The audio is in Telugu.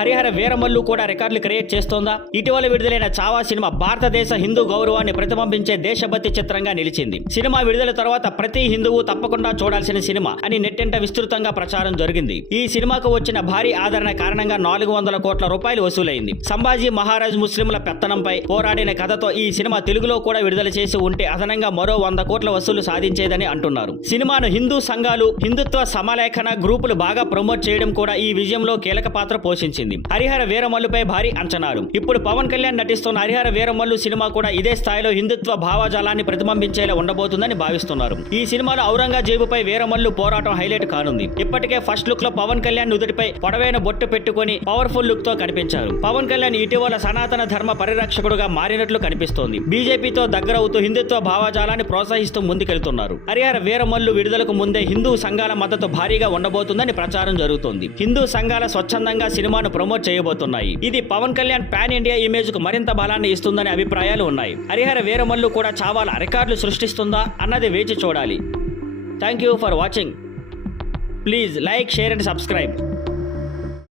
హరిహర వీరమల్లు కూడా రికార్డులు క్రియేట్ చేస్తోందా? ఇటీవల విడుదలైన చావా సినిమా భారతదేశ హిందూ గౌరవాన్ని ప్రతిబింబించే దేశభక్తి చిత్రంగా నిలిచింది. సినిమా విడుదల తర్వాత ప్రతి హిందువు తప్పకుండా చూడాల్సిన సినిమా అని నెట్టింట విస్తృతంగా ప్రచారం జరిగింది. ఈ సినిమాకు వచ్చిన భారీ ఆదరణ కారణంగా 400 కోట్ల రూపాయలు వసూలైంది. సంభాజీ మహారాజ్ ముస్లింల పెత్తనంపై పోరాడిన కథతో ఈ సినిమా తెలుగులో కూడా విడుదల చేసి ఉంటే అదనంగా మరో 100 కోట్ల వసూలు సాధించేదని అంటున్నారు. సినిమాను హిందూ సంఘాలు, హిందుత్వ సమలేఖన గ్రూపులు బాగా ప్రమోట్ చేయడం కూడా ఈ విజయంలో కీలక పాత్ర పోషించింది. హరిహర వీరమల్లుపై భారీ అంచనాలు. ఇప్పుడు పవన్ కళ్యాణ్ నటిస్తున్న హరిహర వీరమల్లు సినిమా కూడా ఇదే స్థాయిలో హిందుత్వ భావజాలాన్ని ప్రతిబింబించేలా ఉండబోతుందని భావిస్తున్నారు. ఈ సినిమాలో ఔరంగజేబుపై వీరమల్లు పోరాటం హైలైట్ కానుంది. ఇప్పటికే ఫస్ట్ లుక్ లో పవన్ కళ్యాణ్ నుదుటిపై పొడవైన బొట్టు పెట్టుకుని పవర్ఫుల్ లుక్ తో కనిపించారు. పవన్ కళ్యాణ్ ఇటీవల సనాతన ధర్మ పరిరక్షకుడుగా మారినట్లు కనిపిస్తోంది. బీజేపీతో దగ్గరవుతూ హిందుత్వ భావజాలాన్ని ప్రోత్సహిస్తూ ముందుకెళ్తున్నారు. హరిహర వీరమల్లు విడుదలకు ముందే హిందూ సంఘాల మద్దతు భారీగా ఉండబోతుందని ప్రచారం జరుగుతోంది. హిందూ సంఘాల స్వచ్ఛందంగా సినిమాను ప్రమోట్ చేయబోతున్నాయి. ఇది Pawan Kalyan pan India image కు మరింత బలాన్ని ఇస్తుందనే అభిప్రాయాలు ఉన్నాయి. హరిహర వీరమల్లు కూడా చాలా రికార్డులు సృష్టిస్తుందా అన్నది వేచి చూడాలి. Thank you for watching. Please like, share and subscribe.